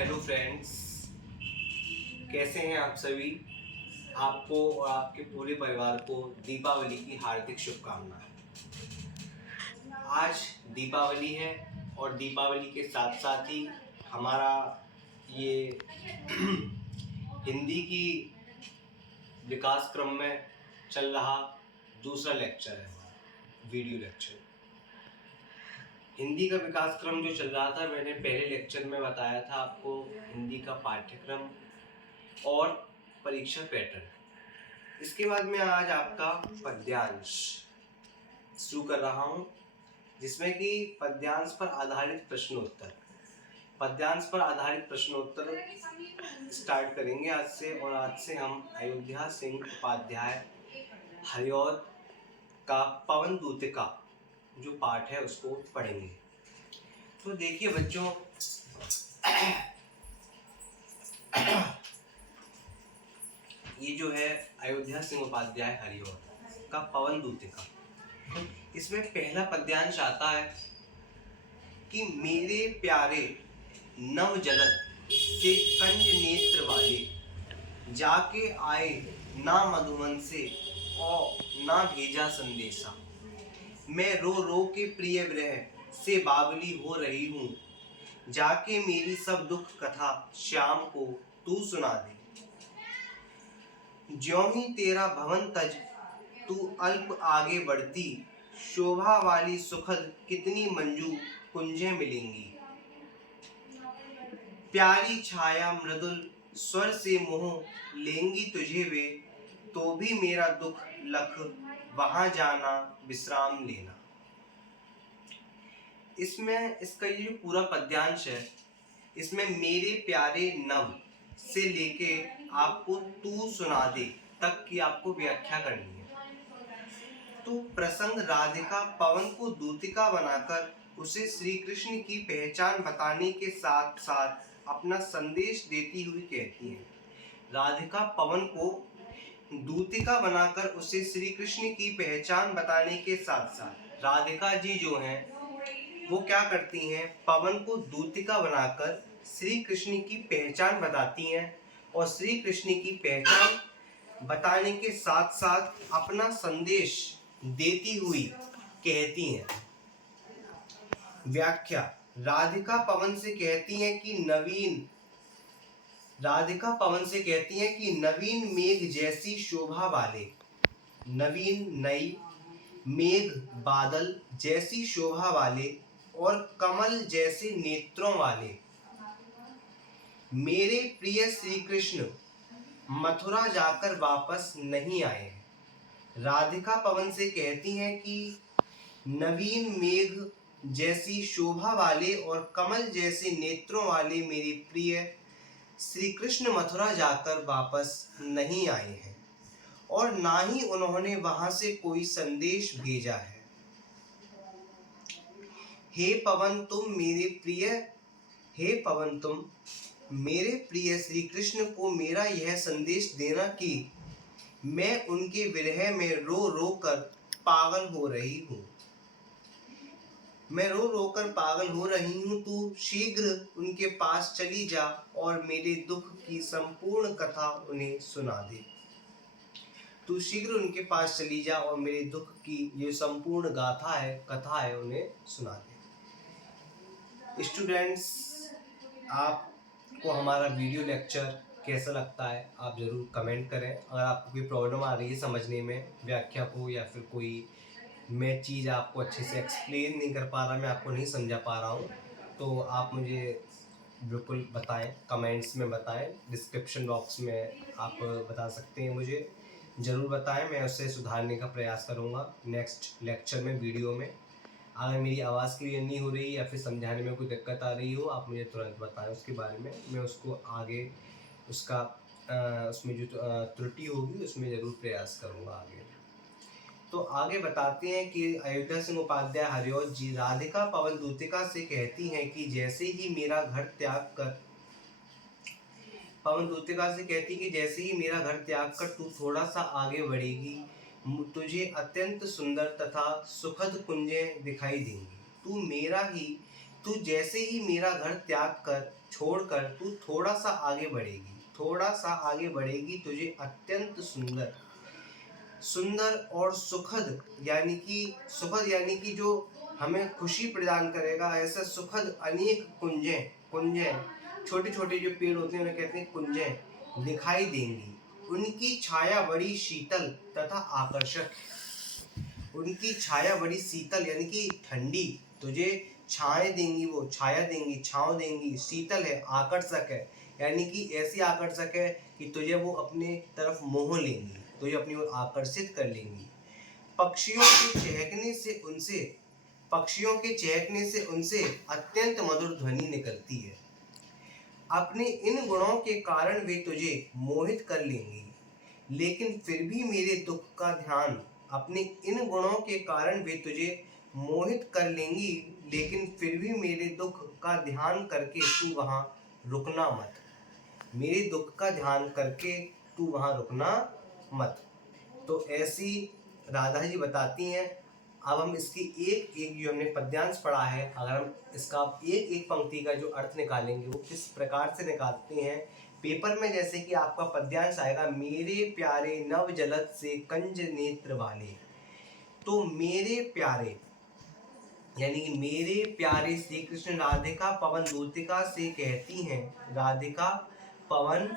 Hello friends, कैसे हैं आप सभी। आपको और आपके पूरे परिवार को दीपावली की हार्दिक शुभकामनाएं। आज दीपावली है और दीपावली के साथ साथ ही हमारा ये हिंदी की विकास क्रम में चल रहा दूसरा लेक्चर है, वीडियो लेक्चर। हिंदी का विकास क्रम जो चल रहा था, मैंने पहले लेक्चर में बताया था आपको हिंदी का पाठ्यक्रम और परीक्षा पैटर्न। इसके बाद में आज आपका पद्यांश शुरू कर रहा हूं, जिसमें कि पद्यांश पर आधारित प्रश्नोत्तर स्टार्ट करेंगे आज से। और आज से हम अयोध्या सिंह उपाध्याय हरिऔध का पवन दूतिका जो पाठ है उसको पढ़ेंगे। तो देखिए बच्चों, ये जो है अयोध्या सिंह उपाध्याय हरिऔध का पवन दूतिका, इसमें पहला पद्यांश आता है कि मेरे प्यारे नव जलद से कंज नेत्र वाले, जाके आए ना मधुवन से और ना भेजा संदेशा। मैं रो रो के प्रिय विरह से बावली हो रही हूँ, जाके मेरी सब दुख कथा श्याम को तू सुना दे। ज्यों ही तेरा भवन तज तू अल्प आगे बढ़ती, शोभा वाली सुखद कितनी मंजू कुंजें मिलेंगी। प्यारी छाया मृदुल स्वर से मोह लेंगी तुझे वे, तो भी मेरा दुख लख वहां जाना विश्राम लेना। इसमें इसका ये जो पूरा पद्यांश है, इसमें मेरे प्यारे नव से लेके आपको तू सुना दे तक की आपको व्याख्या करनी है। तो प्रसंग राधिका पवन को दूतिका बनाकर उसे श्री कृष्ण की पहचान बताने के साथ साथ अपना संदेश देती हुई कहती है। राधिका पवन को दूतिका बनाकर उसे श्री कृष्ण की पहचान बताने के साथ साथ राधिका जी जो हैं वो क्या करती हैं, पवन को दूतिका बनाकर श्री कृष्ण की पहचान बताती हैं और श्री कृष्ण की पहचान बताने के साथ साथ अपना संदेश देती हुई कहती हैं। व्याख्या, राधिका पवन से कहती हैं कि नवीन मेघ जैसी शोभा वाले, नवीन नई मेघ बादल जैसी शोभा वाले और कमल जैसे नेत्रों वाले मेरे प्रिय श्री कृष्ण मथुरा जाकर वापस नहीं आए हैं। राधिका पवन से कहती हैं कि नवीन मेघ जैसी शोभा वाले और कमल जैसे नेत्रों वाले मेरे प्रिय श्री कृष्ण मथुरा जाकर वापस नहीं आए हैं और ना ही उन्होंने वहां से कोई संदेश भेजा है। हे पवन तुम मेरे प्रिय श्री कृष्ण को मेरा यह संदेश देना कि मैं उनके विरह में रो रो कर पागल हो रही हूँ। तू शीघ्र उनके पास चली जा और मेरे दुख की संपूर्ण कथा उन्हें सुना दे। तू शीघ्र उनके पास चली जा और मेरे दुख की ये संपूर्ण कथा है उन्हें सुना दे। स्टूडेंट्स, आपको हमारा वीडियो लेक्चर कैसा लगता है आप ज़रूर कमेंट करें। अगर आपको कोई प्रॉब्लम आ रही है समझने में व्याख्या को, या फिर कोई मैं चीज़ आपको अच्छे से एक्सप्लेन नहीं कर पा रहा, मैं आपको नहीं समझा पा रहा हूँ, तो आप मुझे बिल्कुल बताएं, कमेंट्स में बताएं, डिस्क्रिप्शन बॉक्स में आप बता सकते हैं, मुझे ज़रूर बताएं। मैं उससे सुधारने का प्रयास करूँगा नेक्स्ट लेक्चर में, वीडियो में। अगर मेरी आवाज़ क्लियर नहीं हो रही या फिर समझाने में कोई दिक्कत आ रही हो, आप मुझे तुरंत बताएं उसके बारे में। मैं उसको आगे उसमें जो त्रुटि होगी उसमें ज़रूर प्रयास करूँगा आगे। तो आगे बताते हैं कि अयोध्या सिंह उपाध्याय हरिऔध जी राधिका पवन दूतिका से कहती हैं कि जैसे ही मेरा घर त्याग कर तू थोड़ा सा आगे बढ़ेगी, तुझे अत्यंत सुंदर तथा सुखद कुंजें दिखाई देंगी। तू मेरा ही तू जैसे ही मेरा घर त्याग कर छोड़कर तू थोड़ा सा आगे बढ़ेगी, थोड़ा सा आगे बढ़ेगी, तुझे अत्यंत सुंदर सुंदर और सुखद यानी कि जो हमें खुशी प्रदान करेगा, ऐसा सुखद अनेक कुंजें कुंजें छोटे छोटे जो पेड़ होते हैं उन्हें कहते हैं कुंजें दिखाई देंगी। उनकी छाया बड़ी शीतल तथा आकर्षक है। उनकी छाया बड़ी शीतल यानी कि ठंडी, तुझे छाए देंगी, वो छाया देंगी, छांव देंगी, शीतल है, आकर्षक है, यानी कि ऐसी आकर्षक है कि तुझे वो अपने तरफ मोह लेंगी, तुझे अपनी ओर आकर्षित कर लेंगी। पक्षियों के चहकने से उनसे अत्यंत मधुर ध्वनि निकलती है। अपने इन गुणों के कारण वे तुझे मोहित कर लेंगी, लेकिन फिर भी मेरे दुख का ध्यान अपने इन गुणों के कारण वे तुझे मोहित कर लेंगी, लेकिन फिर भी मेरे दुख का ध्यान करके तू वहाँ रुकना मत। मेरे दुख का ध्यान करके तू वहाँ रुकना मत। तो ऐसी राधा जी बताती हैं। अब हम इसकी एक एक जो हमने पद्यांश पढ़ा है, अगर हम इसका एक एक पंक्ति का जो अर्थ निकालेंगे वो किस प्रकार से निकालते हैं। पेपर में जैसे कि आपका पद्यांश आएगा, मेरे प्यारे नव जलद से कंज नेत्र वाले, तो मेरे प्यारे यानी कि मेरे प्यारे श्री कृष्ण राधिका पवन दूतिका से कहती हैं, राधिका पवन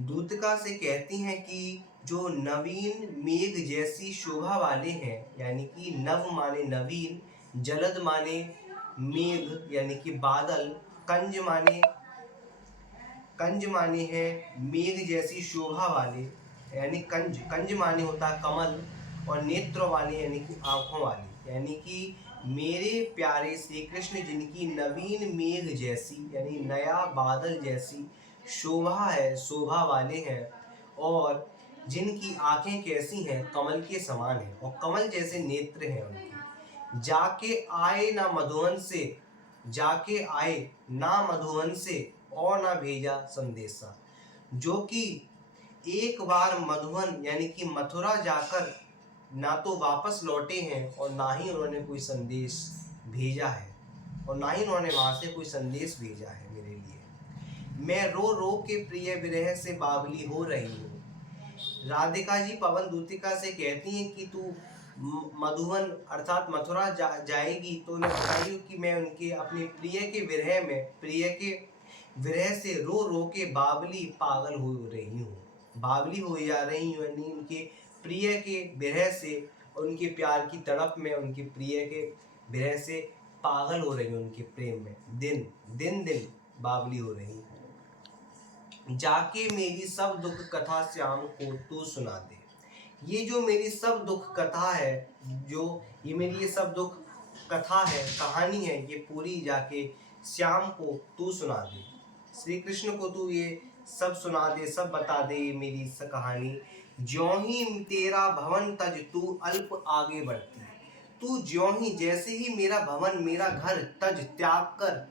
दूतिका से कहती हैं कि जो नवीन मेघ जैसी शोभा वाले हैं, यानी कि नव माने नवीन, जलद माने मेघ यानी कि बादल, कंज माने हैं मेघ जैसी शोभा वाले, यानी कंज माने होता है कमल, और नेत्र वाले यानी कि आंखों वाले, यानी कि मेरे प्यारे श्री कृष्ण जिनकी नवीन मेघ जैसी यानी नया बादल जैसी शोभा है, शोभा वाले हैं, और जिनकी आंखें कैसी हैं, कमल के समान हैं और कमल जैसे नेत्र हैं उनके। जाके आए ना मधुवन से और ना भेजा संदेशा, जो कि एक बार मधुवन यानी कि मथुरा जाकर ना तो वापस लौटे हैं और ना ही उन्होंने कोई संदेश भेजा है, और ना ही उन्होंने वहां से कोई संदेश भेजा है मेरे लिए। मैं रो रो के प्रिय विरह से बावली हो रही हूँ। राधिका जी पवन दूतिका से कहती हैं कि तू मधुवन अर्थात मथुरा जाएगी तो उन्हें बताइए कि मैं उनके अपने प्रिय के विरह से रो रो के बावली पागल हो रही हूँ, बावली हो जा रही हूँ, यानी उनके प्रिय के विरह से, उनके प्यार की तड़प में, उनके प्रिय के विरह से पागल हो रही हूँ, उनके प्रेम में दिन दिन बावली हो रही हूँ। जाके मेरी सब दुख कथा श्याम को तू सुना दे। ये जो मेरी सब दुख कथा है, जो ये मेरी ये सब दुख कथा है, कहानी है, ये पूरी जाके श्याम को तू सुना दे, श्री कृष्ण को तू ये सब सुना दे, सब बता दे ये मेरी कहानी। ज्यों ही तेरा भवन तज तू अल्प आगे बढ़ती, तू ज्यों ही जैसे ही मेरा भवन मेरा घर तज त्याग कर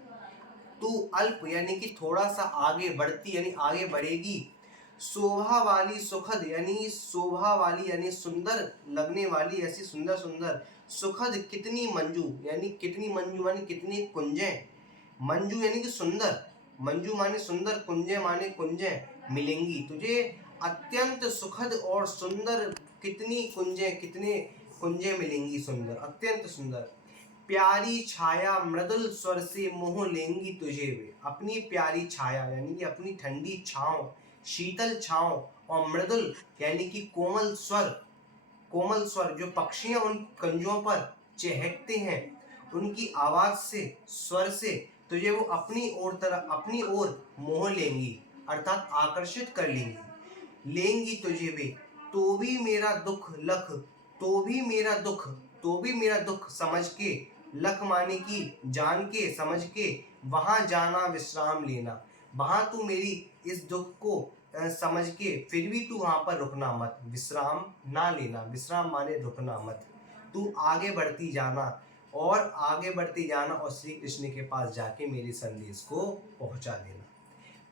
तू अल्प यानी कि थोड़ा सा आगे बढ़ती यानी आगे बढ़ेगी, शोभा वाली सुखद यानी सुंदर लगने वाली, ऐसी सुंदर सुंदर, सुखद कितनी मंजू यानी कितनी कुंजें, मंजू यानी कि सुंदर, मंजू माने सुंदर, कुंजें माने कुंजें मिलेंगी तुझे, अत्यंत सुखद और सुंदर कितनी कुंजें मिलेंगी, सुंदर अत्यंत सुंदर। प्यारी छाया मृदुल स्वर से मोह लेंगी तुझे वे, अपनी प्यारी छाया यानी कि अपनी ठंडी छांव, शीतल छांव, और मृदुल यानी कि कोमल स्वर जो पक्षियां उन कंजों पर चहकते हैं, उनकी आवाज से, स्वर से तुझे वो अपनी ओर मोह लेंगी अर्थात आकर्षित कर लेंगी तुझे वे। तो भी मेरा दुख समझ के, लख माने की जान के, समझ के, वहां जाना विश्राम लेना, वहां तू मेरी इस दुख को समझ के फिर भी तू वहां पर रुकना मत, विश्राम ना लेना, विश्राम माने रुकना मत, तू आगे बढ़ती जाना और श्री कृष्ण के पास जाके मेरे संदेश को पहुंचा देना।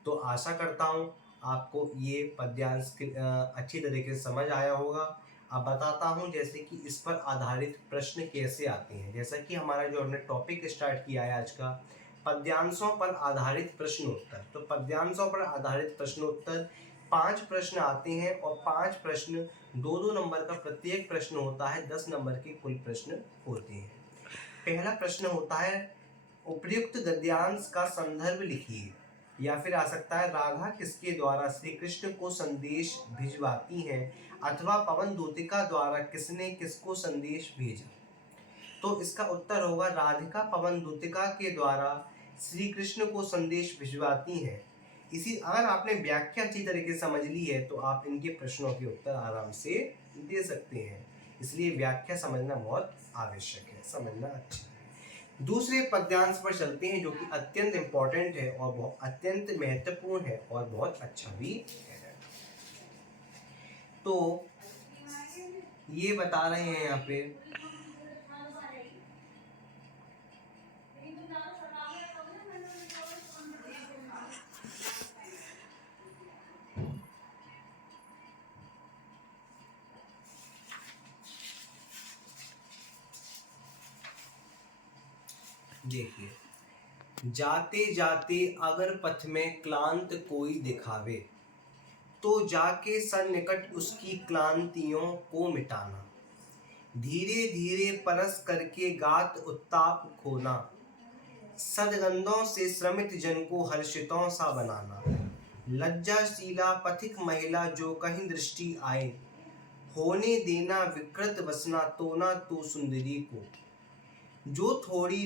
तो आशा करता हूँ आपको ये पद्यांश अच्छी तरीके से समझ आया होगा। अब बताता हूँ जैसे कि इस पर आधारित प्रश्न कैसे आते हैं। जैसा कि हमारा जो हमने टॉपिक स्टार्ट किया है आज का, पद्यांशों पर आधारित प्रश्नोत्तर। तो पद्यांशों पर आधारित प्रश्नोत्तर 5 प्रश्न आते हैं और 5 प्रश्न 2-2 नंबर का प्रत्येक प्रश्न होता है, 10 नंबर के कुल प्रश्न होते हैं। पहला प्रश्न होता है उपर्युक्त गद्यांश का संदर्भ लिखिए, या फिर आ सकता है राधा किसके द्वारा श्री कृष्ण को संदेश भिजवाती है, अथवा पवन दूतिका द्वारा किसने किसको संदेश भेजा। तो इसका उत्तर होगा राधिका पवन दूतिका के द्वारा श्री कृष्ण को संदेश भिजवाती हैं। इसी अगर आपने व्याख्या अच्छी तरीके से समझ ली है तो आप इनके प्रश्नों के उत्तर आराम से दे सकते हैं। इसलिए व्याख्या समझना बहुत आवश्यक है, समझना अच्छा है। दूसरे पद्यांश पर चलते हैं जो कि अत्यंत इम्पोर्टेंट है और बहुत अत्यंत महत्वपूर्ण है और बहुत अच्छा भी है। तो ये बता रहे हैं यहाँ पे, देखिए, जाते जाते अगर पथ में क्लांत कोई दिखावे, तो जाके सन्निकट उसकी क्लांतियों को मिटाना। धीरे धीरे परस करके गात उत्ताप खोना, सदगंधों से श्रमित जन को हर्षितों सा बनाना। लज्जाशीला पथिक महिला जो कहीं दृष्टि आए, होने देना विकृत वसना तोना तो सुंदरी को। जो थोड़ी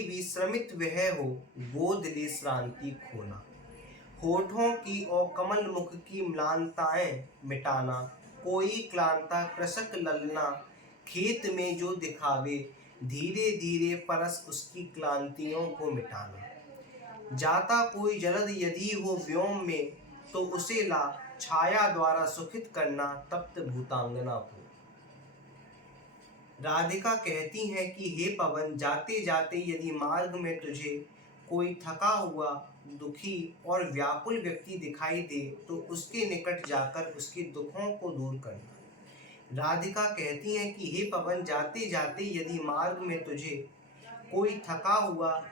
भी श्रमित वह हो, गोद ले श्रांति खोना। होठों की और कमल मुख की म्लानताएं मिटाना, कोई क्लांता कृषक ललना खेत में जो दिखावे, धीरे धीरे परस उसकी क्लांतियों को मिटाना। जाता कोई जलद यदि हो व्योम में, तो उसे ला छाया द्वारा सुखित करना तप्त भूतांगना को। राधिका कहती है कि हे पवन, जाते जाते यदि मार्ग में तुझे कोई थका हुआ, दुखी और व्याकुल व्यक्ति दिखाई दे, तो उसके निकट जाकर उसके दुखों को दूर करना। राधिका कहती है कि हे पवन, जाते जाते यदि मार्ग में तुझे कोई थका हुआ,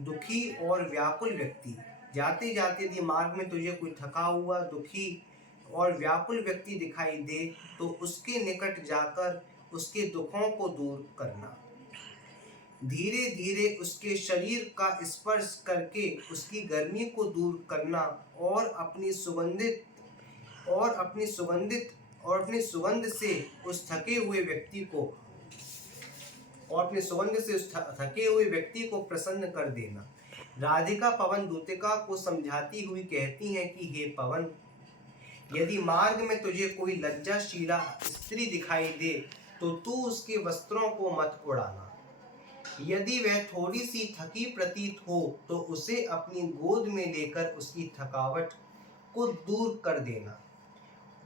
दुखी और व्याकुल व्यक्ति, जाते जाते यदि मार्ग में तुझे कोई थका हुआ, दुखी और व्याकुल व्यक्ति दिखाई दे, तो उसके निकट जाकर उसके दुखों को दूर करना। धीरे धीरे उसके शरीर का स्पर्श करके उसकी गर्मी को दूर करना और अपनी सुगंध से उस थके हुए व्यक्ति को प्रसन्न कर देना। राधिका पवन दूतिका को समझाती हुई कहती हैं कि हे पवन, यदि मार्ग में तुझे कोई लज्जाशीला स्त्री दिखाई दे, तो तू उसके वस्त्रों को मत उड़ाना। यदि वह थोड़ी सी थकी प्रतीत हो, तो उसे अपनी गोद में लेकर उसकी थकावट को दूर कर देना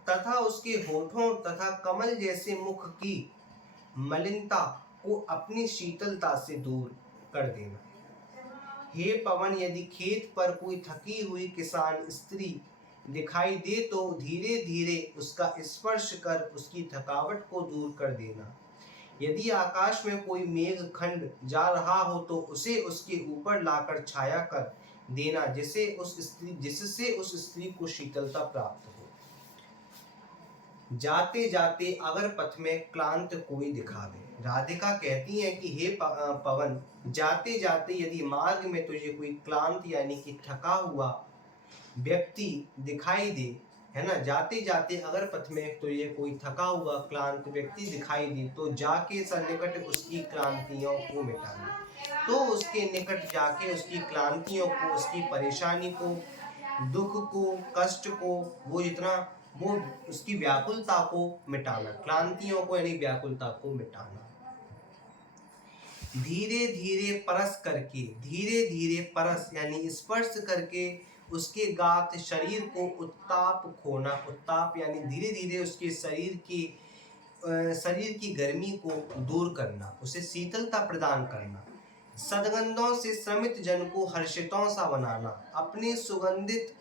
तथा उसके होठों तथा कमल जैसे मुख की मलिनता को अपनी शीतलता से दूर कर देना। हे पवन, यदि खेत पर कोई थकी हुई किसान स्त्री दिखाई दे, तो धीरे धीरे उसका स्पर्श कर उसकी थकावट को दूर कर देना। यदि आकाश में कोई मेघ खंड जा रहा हो, तो उसे उसके ऊपर लाकर छाया कर देना, जिससे उस स्त्री को शीतलता प्राप्त हो। जाते जाते अगर पथ में क्लांत कोई दिखावे, राधिका कहती है कि हे पवन, जाते जाते यदि मार्ग में तुझे कोई क्लांत यानी कि थका हुआ व्यक्ति दिखाई दे, है ना, जाते जाते अगर पथ में तुझे कोई थका हुआ क्लांत व्यक्ति दिखाई दे, तो जाके सन्निकट उसकी क्लांतियों को मिटाना। तो उसके निकट जाके उसकी क्लांतियों को, उसकी परेशानी को, दुख को, कष्ट को, वो उसकी व्याकुलता को मिटाना। क्लांतियों को यानी व्याकुलता को मिटाना। धीरे धीरे परस यानी स्पर्श करके उसके गात शरीर को उत्ताप खोना। उत्ताप यानी धीरे धीरे उसके शरीर की गर्मी को दूर करना, उसे शीतलता प्रदान करना। सदगंधों से श्रमित जन को हर्षितों सा बनाना, अपने सुगंधित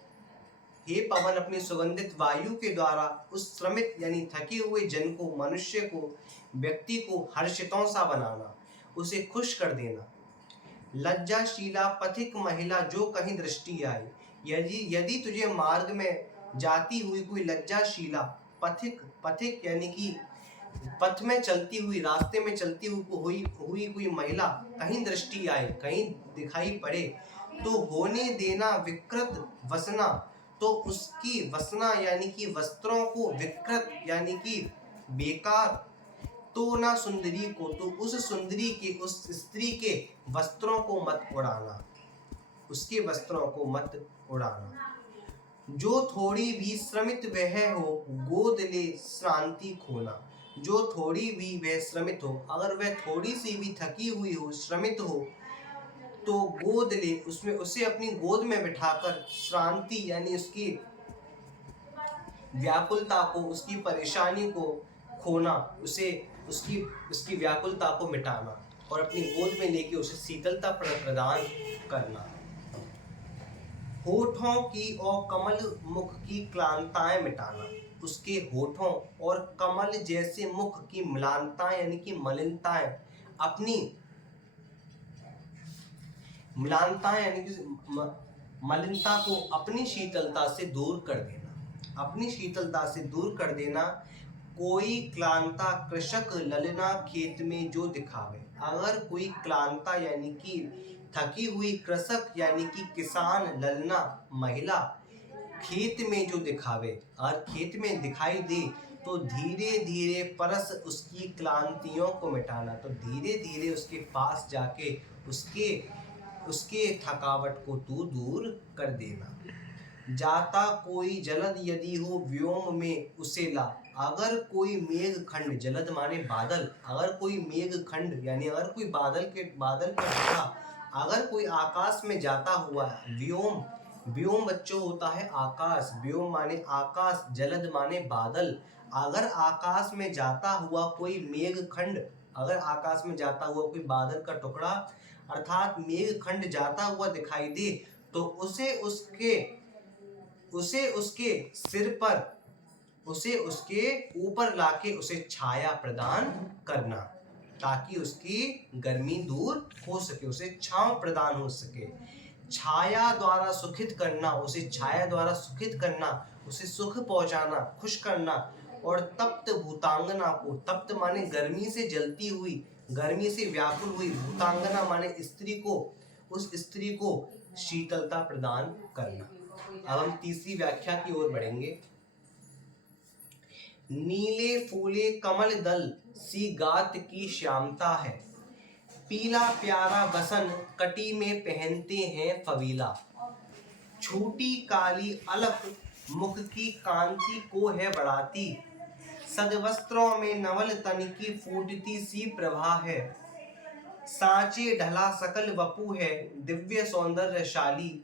हे पवन, अपनी सुगंधित वायु के द्वारा उस श्रमित यानी थके हुए जन को, मनुष्य को, व्यक्ति को हर्षितों सा बनाना, उसे खुश कर देना। लज्जाशीला पथिक महिला जो कहीं दृष्टि आए, यदि यदि तुझे मार्ग में जाती हुई कोई लज्जाशीला पथिक, पथिक यानी कि पथ में चलती हुई, रास्ते में चलती हुई कोई महिला कहीं दृष्टि आए, कहीं दिखाई पड़े, तो होने देना विकृत वसना, तो उसकी वसना यानी कि वस्त्रों को, विकृत यानी कि बेकार, तो ना सुंदरी को, तो उस सुंदरी के, उस स्त्री के वस्त्रों को मत उड़ाना, उसके वस्त्रों को मत उड़ाना। जो थोड़ी भी श्रमित वह हो, गोद ले श्रांति खोना। जो थोड़ी भी वह श्रमित हो, अगर वह थोड़ी सी भी थकी हुई हो, श्रमित हो, तो गोद ले, उसमें उसे अपनी गोद में बिठाकर श्रांति यानी उसकी व्याकुलता को, उसकी परेशानी को खोना, उसे उसकी व्याकुलता को मिटाना और अपनी गोद में लेके उसे शीतलता प्रदान करना। होठों की और कमल मुख की क्लांताएं मिटाना, उसके होठों और कमल जैसे मुख की म्लानताएं यानी कि मलिनताएं, अपनी म्लानताएं यानी कि मलिनता को अपनी शीतलता से दूर कर देना, अपनी शीतलता से दूर कर देना। कोई क्लांता कृषक ललना खेत में जो दिखावे, अगर कोई क्लांता यानी कि थकी हुई कृषक यानी कि किसान, ललना महिला खेत में जो दिखावे, और खेत में दिखाई दे, तो धीरे धीरे परस उसकी क्लांतियों को मिटाना, तो धीरे धीरे उसके पास जाके उसके थकावट को तू दूर कर देना। जाता कोई जलद यदि हो व्योम में उसे ला, अगर कोई मेघ खंड, जलद माने बादल, अगर कोई मेघ खंड यानी अगर कोई बादल पर ढका, अगर कोई आकाश में जाता हुआ, व्योम, व्योम बच्चों होता है आकाश, व्योम माने आकाश, जलद माने बादल, अगर आकाश में जाता हुआ कोई मेघ खंड, अगर आकाश में जाता हुआ कोई बादल का टुकड़ा अर्थात मेघ खंड जाता हुआ दिखाई दे, तो उसे उसके सिर पर, उसे उसके ऊपर लाके उसे छाया प्रदान करना, ताकि उसकी गर्मी दूर हो सके, उसे छांव प्रदान हो सके। छाया द्वारा सुखित करना, उसे छाया द्वारा सुखित करना, उसे सुख पहुंचाना, खुश करना। और तप्त भूतांगना को, तप्त माने गर्मी से जलती हुई, गर्मी से व्याकुल हुई, भूतांगना माने स्त्री को, उस स्त्री को शीतलता प्रदान करना। अब हम तीसरी व्याख्या की ओर बढ़ेंगे। नीले फूले कमल दल सी गात की श्यामता है, पीला प्यारा बसन कटी में पहनते हैं फवीला, छोटी काली अलफ मुख की कांति को है बढ़ाती, सदवस्त्रों में नवल तन की फूटती सी प्रभा है, सांचे ढला सकल वपु है दिव्य सौंदर्यशाली,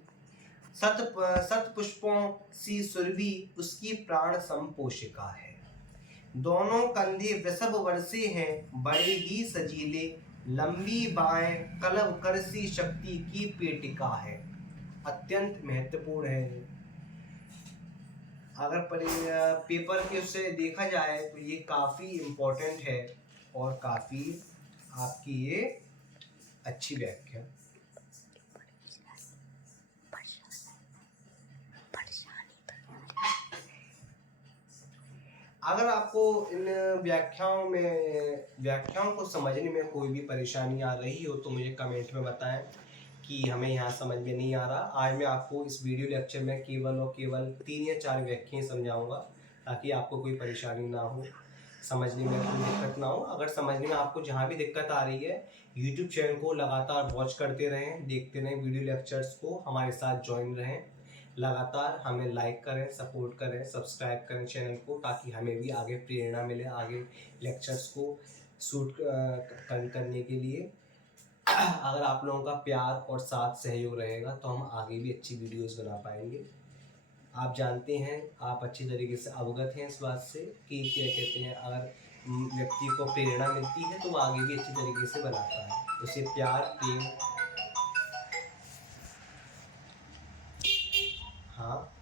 सत पुष्पों सी सुरभि उसकी प्राण संपोषिका है, दोनों कंधे वृषभ वर्षे हैं बड़े ही सजीले, लंबी बाएं कलव कर सी शक्ति की पेटिका है। अत्यंत महत्वपूर्ण है, अगर पेपर के उससे देखा जाए तो ये काफ़ी इम्पोर्टेंट है और काफ़ी आपकी ये अच्छी व्याख्या। अगर आपको इन व्याख्याओं को समझने में कोई भी परेशानी आ रही हो तो मुझे कमेंट में बताएं कि हमें यहाँ समझ में नहीं आ रहा। आज मैं आपको इस वीडियो लेक्चर में केवल और केवल 3 या 4 व्याख्याएं समझाऊंगा, ताकि आपको कोई परेशानी ना हो, समझने में कोई दिक्कत ना हो। अगर समझने में आपको जहाँ भी दिक्कत आ रही है, यूट्यूब चैनल को लगातार वॉच करते रहें, देखते रहें वीडियो लेक्चर्स को, हमारे साथ ज्वाइन रहें, लगातार हमें लाइक करें, सपोर्ट करें, सब्सक्राइब करें चैनल को, ताकि हमें भी आगे प्रेरणा मिले आगे लेक्चर्स को शूट करने के लिए। अगर आप लोगों का प्यार और साथ सहयोग रहेगा तो हम आगे भी अच्छी वीडियोस बना पाएंगे। आप जानते हैं, आप अच्छी तरीके से अवगत हैं इस बात से कि क्या कहते हैं, अगर व्यक्ति को प्रेरणा मिलती है तो वो आगे भी अच्छी तरीके से बनाता है, उसे प्यार प्रेम। हाँ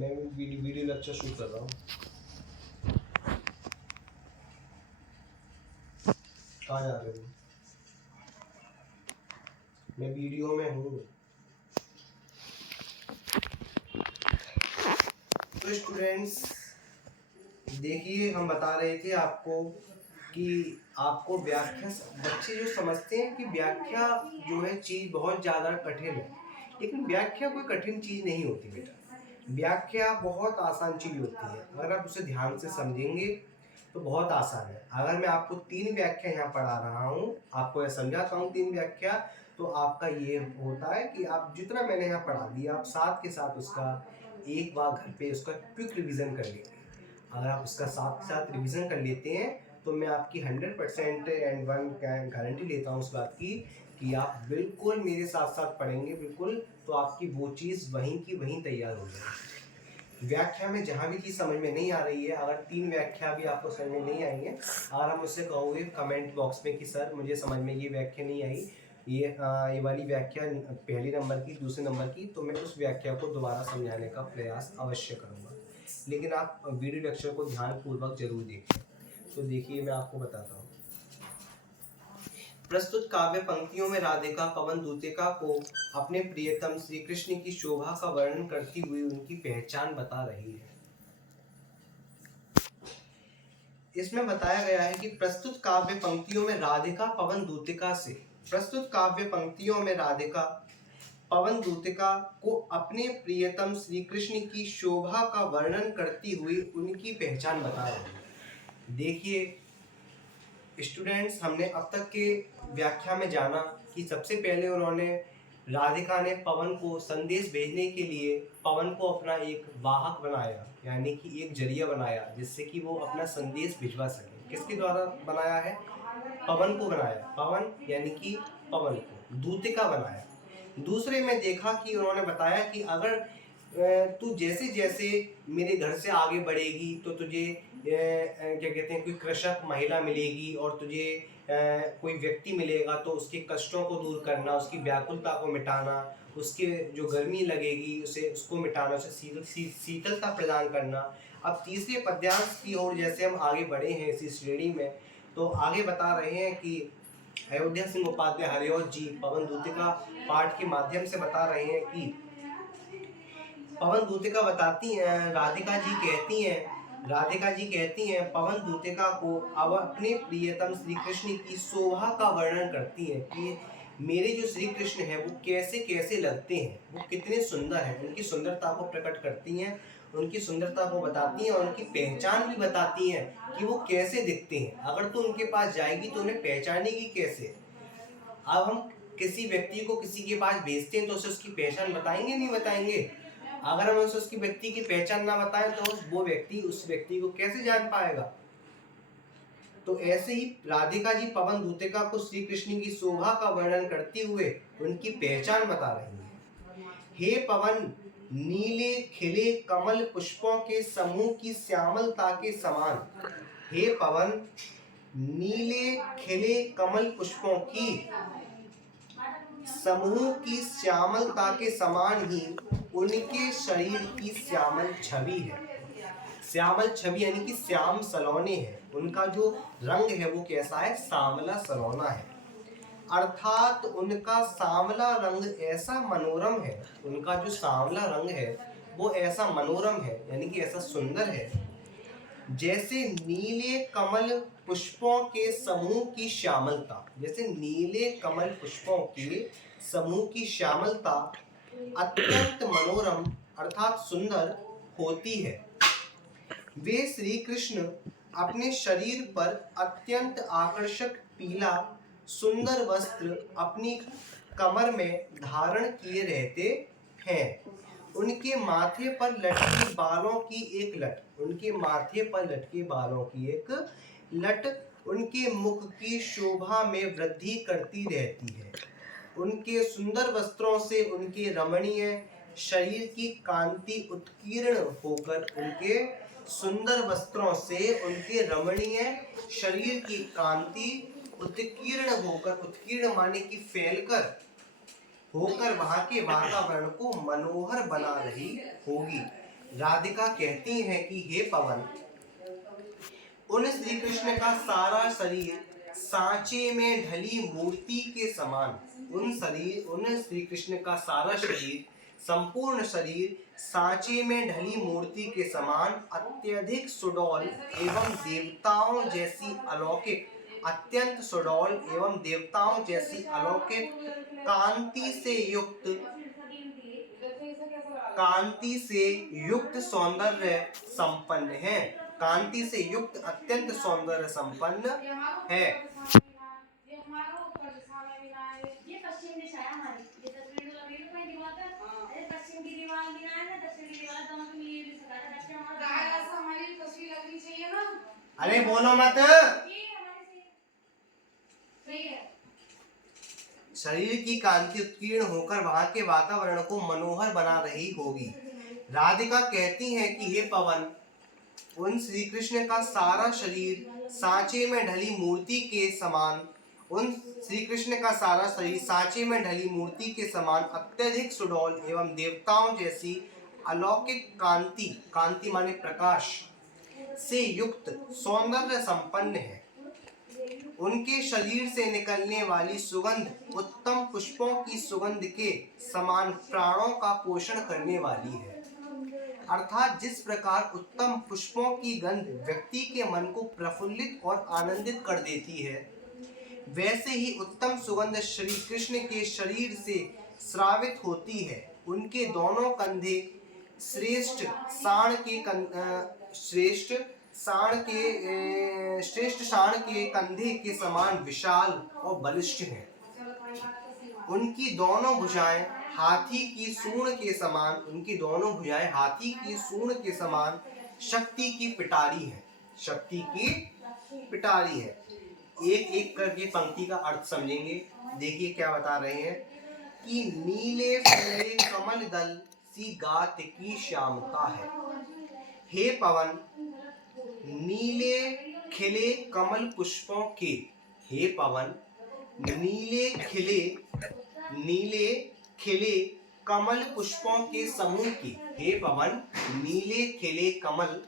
मैं वीडियो लेक्चर शूट कर रहा हूँ। कहाँ जा रहे हो? मैं वीडियो में हूँ। तो स्टूडेंट्स देखिए, हम बता रहे थे आपको कि आपको व्याख्या, बच्चे जो समझते हैं कि व्याख्या जो है चीज़ बहुत ज़्यादा कठिन है, लेकिन व्याख्या कोई कठिन चीज़ नहीं होती बेटा। व्याख्या बहुत आसान चीज़ होती है, अगर आप उसे ध्यान से समझेंगे तो बहुत आसान है। अगर मैं आपको 3 व्याख्या यहाँ पढ़ा रहा हूँ, आपको यह समझाता हूँ 3 व्याख्या, तो आपका ये होता है कि आप जितना मैंने यहाँ पढ़ा दिया, आप साथ के साथ उसका एक बार घर पे उसका क्विक रिवीजन कर लेंगे। अगर आप उसका साथ के साथ रिवीजन कर लेते हैं तो मैं आपकी 100% एंड 1 गारंटी लेता हूँ उस बात की कि आप बिल्कुल मेरे साथ साथ पढ़ेंगे बिल्कुल, तो आपकी वो चीज़ वहीं की वहीं तैयार हो जाएगी। व्याख्या में जहाँ भी चीज़ समझ में नहीं आ रही है, अगर 3 व्याख्या भी आपको समझ में नहीं आई है, अगर हम उससे कहोगे कमेंट बॉक्स में कि सर मुझे समझ में ये व्याख्या नहीं आई, ये वाली व्याख्या पहले नंबर की, दूसरे नंबर की, तो मैं उस व्याख्या को दोबारा समझाने का प्रयास अवश्य करूँगा। लेकिन आप वीडियो लेक्चर को ध्यानपूर्वक जरूर देखें। तो देखिए, मैं आपको बताता हूँ। प्रस्तुत काव्य पंक्तियों में राधिका पवन दूतिका को अपने प्रियतम श्री कृष्ण की शोभा का वर्णन करती हुई उनकी पहचान बता रही है। इसमें बताया गया है कि प्रस्तुत काव्य पंक्तियों में राधिका पवन दूतिका से, प्रस्तुत काव्य पंक्तियों में राधिका पवन दूतिका को अपने प्रियतम श्री कृष्ण की शोभा का वर्णन करती हुई उनकी पहचान बता रही है। देखिए स्टूडेंट्स, हमने अब तक के व्याख्या में जाना कि सबसे पहले उन्होंने, राधिका ने पवन को संदेश भेजने के लिए पवन को अपना एक वाहक बनाया, यानी कि एक जरिया बनाया जिससे कि वो अपना संदेश भिजवा सके। किसके द्वारा बनाया है? पवन को बनाया। पवन यानी कि पवन को दूतिका बनाया। दूसरे में देखा कि उन्होंने बताया कि अगर तू जैसे जैसे मेरे घर से आगे बढ़ेगी तो तुझे क्या कहते हैं, कोई कृषक महिला मिलेगी और तुझे कोई व्यक्ति मिलेगा तो उसके कष्टों को दूर करना, उसकी व्याकुलता को मिटाना, उसके जो गर्मी लगेगी उसे उसको मिटाना, उसे शीतलता प्रदान करना। अब तीसरे पद्यांश की ओर जैसे हम आगे बढ़े हैं इसी श्रेणी में, तो आगे बता रहे हैं कि अयोध्या सिंह उपाध्याय हरिऔध जी पवन दूतिका पाठ के माध्यम से बता रहे हैं कि पवन दूतिका बताती हैं, राधिका जी कहती हैं पवन दूतिका को अब अपने प्रियतम श्री कृष्ण की शोभा का वर्णन करती हैं कि मेरे जो श्री कृष्ण हैं वो कैसे कैसे लगते हैं, वो कितने सुंदर हैं। उनकी सुंदरता को प्रकट करती हैं, उनकी सुंदरता को बताती हैं और उनकी पहचान भी बताती हैं कि वो कैसे दिखते हैं। अगर तो उनके पास जाएगी तो उन्हें पहचानेगी कैसे? अब हम किसी व्यक्ति को किसी के पास भेजते हैं तो उसे उसकी पहचान बताएंगे नहीं बताएंगे? अगर हम उसे उसकी व्यक्ति की पहचान ना बताएं तो वो व्यक्ति उस व्यक्ति को कैसे जान पाएगा? तो ऐसे ही राधिका जी पवन दूतिका को श्री कृष्ण की शोभा का वर्णन करते हुए उनकी पहचान बता रही है। हे पवन, नीले खिले कमल पुष्पों के समूह की श्यामलता के समान। हे पवन, नीले खिले कमल पुष्पों की समूह की श्यामलता के समान ही उनके शरीर की श्यामल छवि है। श्यामल छवि यानी कि श्याम सलोने है। उनका जो रंग है वो कैसा है? सांवला सलोना है। अर्थात उनका सांवला रंग ऐसा मनोरम है, उनका जो सांवला रंग है वो ऐसा मनोरम है, यानी कि ऐसा सुंदर है, जैसे नीले कमल पुष्पों के समूह की श्यामलता। जैसे नीले कमल पुष्पों के समूह की श्यामलता अत्यंत मनोरम अर्थात सुंदर होती है। वे श्री कृष्ण अपने शरीर पर अत्यंत आकर्षक पीला सुंदर वस्त्र अपनी कमर में धारण किए रहते हैं। उनके माथे पर लटके बालों की एक लट, उनके माथे पर लटके बालों की एक लट उनके मुख की शोभा में वृद्धि करती रहती है। उनके सुंदर वस्त्रों से उनके रमणीय शरीर की कांति उत्कीर्ण होकर, उनके सुंदर वस्त्रों से उनके रमणीय शरीर की कांति उत्कीर्ण होकर, उत्कीर्ण माने कि फैलकर होकर वहां के वातावरण को मनोहर बना रही होगी। राधिका कहती हैं कि हे पवन, उन श्री कृष्ण का सारा शरीर सांचे में ढली मूर्ति के समान, उन श्री कृष्ण का सारा शरीर, संपूर्ण शरीर सांचे में ढली मूर्ति के समान अत्यधिक सुडौल एवं देवताओं जैसी अलौकिक, अत्यंत सुडौल एवं देवताओं जैसी अलौकिक कांति से युक्त सौंदर्य संपन्न है, कांति से युक्त अत्यंत सौंदर्य संपन्न है। अरे बोलो मत। शरीर की कांति उत्कीर्ण होकर वहां के वातावरण को मनोहर बना रही होगी। राधिका कहती हैं कि हे पवन, उन श्री कृष्ण का सारा शरीर सांचे में ढली मूर्ति के समान, उन श्री कृष्ण का सारा शरीर सांचे में ढली मूर्ति के समान अत्यधिक सुडौल एवं देवताओं जैसी अलौकिक कांति, कांति माने प्रकाश से युक्त सौंदर्य संपन्न है। उनके शरीर से निकलने वाली सुगंध उत्तम पुष्पों की सुगंध के समान प्राणों का पोषण करने वाली है। अर्थात जिस प्रकार उत्तम पुष्पों की गंध व्यक्ति के मन को प्रफुल्लित और आनंदित कर देती है, वैसे ही उत्तम सुगंध श्री कृष्ण के शरीर से स्रावित होती है। उनके दोनों कंधे श्रेष्ठ साण के कंधे के समान विशाल और बलिष्ठ हैं। उनकी दोनों भुजाएं हाथी की सूंड के समान, उनकी दोनों भुजाएं हाथी की सूंड के समान शक्ति की पिटारी है, शक्ति की पिटारी है। एक एक करके पंक्ति का अर्थ समझेंगे। देखिए क्या बता रहे हैं कि नीले फूले कमल दल सी गात की श्यामता है। हे पवन, नीले खिले कमल पुष्पों के, हे पवन, नीले खिले कमल पुष्पों के समूह की, हे पवन, नीले खिले कमल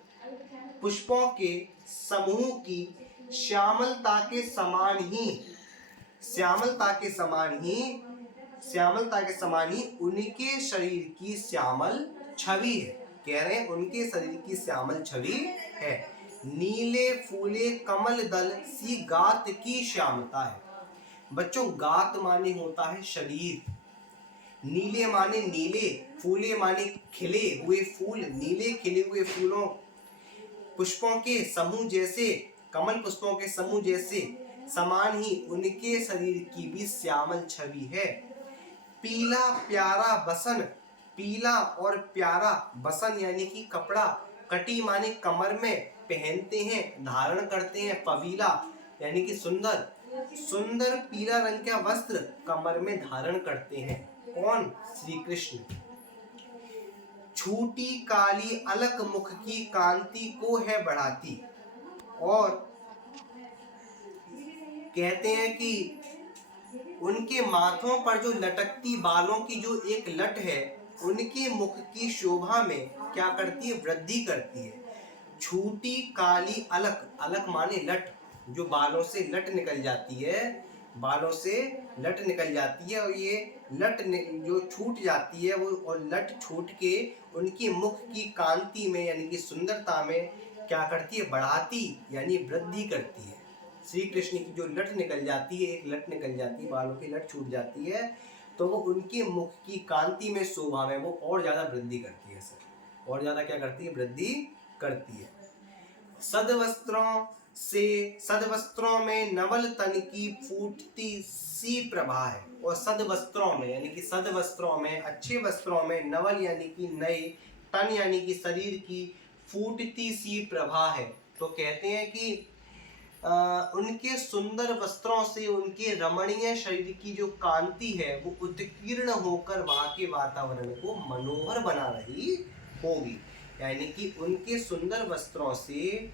पुष्पों के समूह की श्यामलता के समान ही उनके शरीर की श्यामल छवि है। कह रहे हैं उनके शरीर की श्यामल छवि है। नीले फूले कमल दल सी गात की श्यामता है। बच्चों, गात माने होता है शरीर, नीले माने नीले, फूले माने खिले हुए फूल, नीले खिले हुए फूलों पुष्पों के समूह जैसे, कमल पुष्पों के समूह जैसे समान ही उनके शरीर की भी श्यामल छवि है। पीला प्यारा बसन, पीला और प्यारा बसन यानी कि कपड़ा, कटी माने कमर में पहनते हैं, धारण करते हैं। पवीला यानी कि सुंदर, सुंदर पीला रंग का वस्त्र कमर में धारण करते हैं। कौन? श्री कृष्ण। छोटी काली अलक मुख की कांति को है बढ़ाती। और कहते हैं कि उनके माथों पर जो लटकती बालों की जो एक लट है, उनके मुख की शोभा में क्या करती है? वृद्धि करती है। छोटी काली अलक, अलक माने लट, जो बालों से लट निकल जाती है, बालों से लट निकल जाती है, और ये लट जो छूट जाती है वो, और लट छूट के उनकी मुख की कांति में यानी कि सुंदरता में क्या करती है? बढ़ाती यानी वृद्धि करती है। श्री कृष्ण की जो लट निकल जाती है, एक लट निकल जाती है, बालों की लट छूट जाती है, तो वो उनके मुख की कांति में, शोभा में वो और ज्यादा वृद्धि करती है सर, और ज्यादा क्या करती है? वृद्धि करती है। सदवस्त्रों में नवल तन की फूटती सी प्रभा है। और सदवस्त्रों में यानी कि सदवस्त्रों में, अच्छे वस्त्रों में, नवल यानी कि नए, तन यानी कि शरीर की फूटती सी प्रभा है। तो कहते हैं कि उनके सुंदर वस्त्रों से उनके रमणीय शरीर की जो कांति है वो उत्कीर्ण होकर वहां के वातावरण को मनोहर बना रही होगी। यानी कि उनके सुंदर वस्त्रों से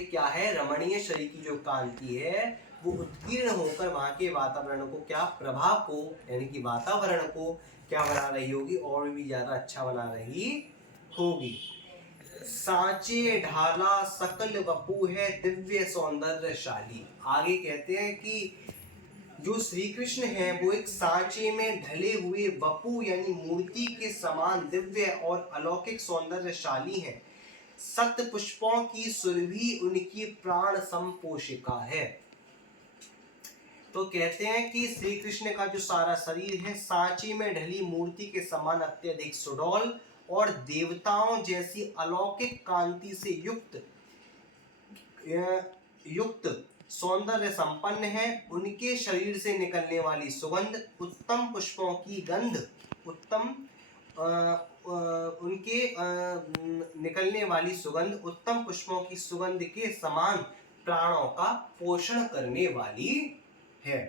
क्या है? रमणीय शरीर की जो कांति है वो उत्कीर्ण होकर वहाँ के वातावरण को क्या प्रभाव को यानी कि वातावरण को क्या बना रही होगी, और भी ज़्यादा अच्छा बना रही होगी। सांचे ढाला सकल वपु है दिव्य सौंदर्यशाली। आगे कहते हैं कि जो श्री कृष्ण है वो एक सांचे में ढले हुए वपु यानी मूर्ति के समान दिव्य और अलौकिक सौंदर्यशाली है। सत पुष्पों की सुरभि उनकी प्राण संपोषिका है। तो कहते हैं कि श्री कृष्ण का जो सारा शरीर है सांचे में ढली मूर्ति के समान अत्यधिक सुडौल और देवताओं जैसी अलौकिक कांति से युक्त सौंदर्य संपन्न है। उनके शरीर से निकलने वाली सुगंध उत्तम पुष्पों की गंध निकलने वाली सुगंध उत्तम पुष्पों की सुगंध के समान प्राणों का पोषण करने वाली है।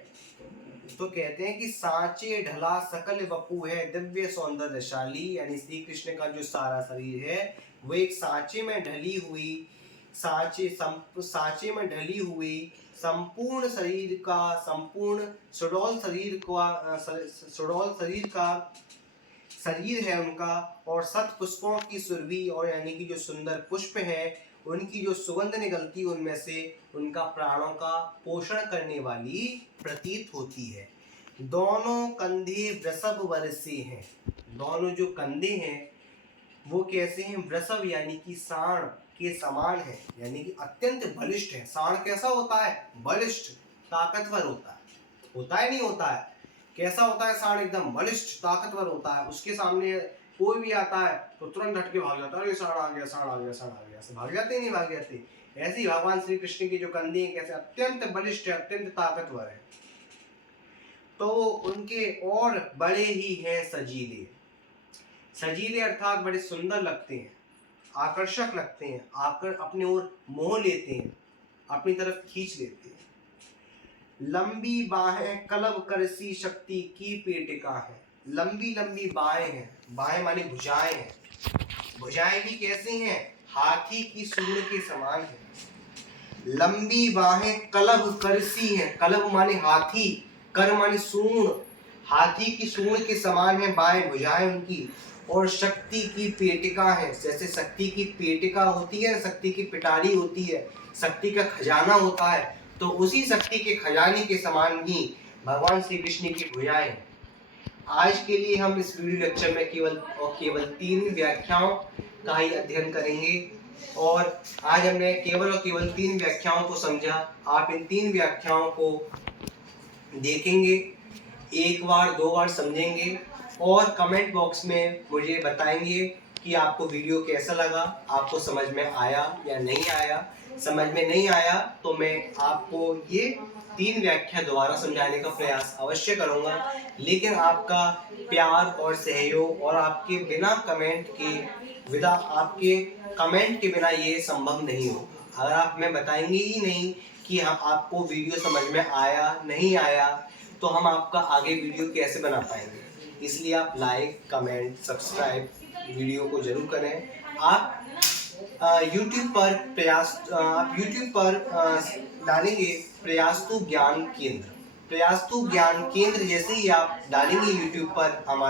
तो कहते हैं कि सांचे ढला सकल वपु है दिव्य सौंदर्यशाली, यानी श्री कृष्ण का जो सारा शरीर है वो एक सांचे में ढली हुई संपूर्ण शरीर का संपूर्ण सुडौल शरीर का शरीर है उनका, और सत पुष्पों की सुरभि और यानी कि जो सुंदर पुष्प है उनकी जो सुगंध निकलती है उनमें से उनका प्राणों का पोषण करने वाली प्रतीत होती है। दोनों कंधे वृषभ वर्षे हैं। दोनों जो कंधे हैं वो कैसे हैं, वृषभ यानी कि सांड के समान है, यानी कि अत्यंत बलिष्ठ है। सांड कैसा होता है, बलिष्ठ ताकतवर होता है नहीं होता है, कैसा होता है सांड, एकदम बलिष्ठ ताकतवर होता है। उसके सामने कोई भी आता है तो तुरंत हट के भाग जाता है, अरे सांड आ गया सांड आ गया सांड आ गया, ऐसे भाग जाते नहीं भाग जाते। ऐसे ही भगवान श्री कृष्ण की जो कंधे हैं कैसे अत्यंत बलिष्ठ है, अत्यंत ताकतवर है। तो उनके और बड़े ही हैं सजीले। सजीले अर्थात बड़े सुंदर लगते हैं, आकर्षक लगते हैं, आकर अपने ओर मोह लेते हैं, अपनी तरफ खींच लेते हैं। लंबी बाहें कलव करसी शक्ति की पेटिका है। लंबी लंबी बाहें हैं, बाहें माने भुजाएं हैं। भुजाएं भी कैसी हैं, हाथी की सूंड के समान है। लंबी बाहें कलव करसी हैं, कलव माने हाथी, कर माने सूंड, हाथी की सूंड के समान है बाएं भुजाएं उनकी। और शक्ति की पेटिका है, जैसे शक्ति की पेटिका होती है, शक्ति की पिटारी होती है, शक्ति का खजाना होता है, तो उसी शक्ति के खजाने के समान ही भगवान श्री कृष्ण की भुजाएं। आज के लिए हम इस वीडियो लेक्चर में केवल 3 व्याख्याओं का ही अध्ययन करेंगे, और आज हमने केवल 3 व्याख्याओं को समझा। आप इन 3 व्याख्याओं को देखेंगे, 1 बार 2 बार समझेंगे, और कमेंट बॉक्स में मुझे बताएंगे कि आपको वीडियो कैसा लगा, आपको समझ में आया या नहीं आया। समझ में नहीं आया तो मैं आपको ये 3 व्याख्या दोबारा समझाने का प्रयास अवश्य करूंगा, लेकिन आपका प्यार और सहयोग और आपके कमेंट के बिना ये संभव नहीं होगा। अगर आप हमें बताएंगे ही नहीं कि आपको वीडियो समझ में आया नहीं आया, तो हम आपका आगे वीडियो कैसे बना पाएंगे। इसलिए आप लाइक कमेंट सब्सक्राइब वीडियो को जरूर करें। आप YouTube पर डालेंगे प्रयास्तु ज्ञान केंद्र। प्रयास्तु ज्ञान केंद्र जैसे ही आप डालेंगे YouTube पर हमारा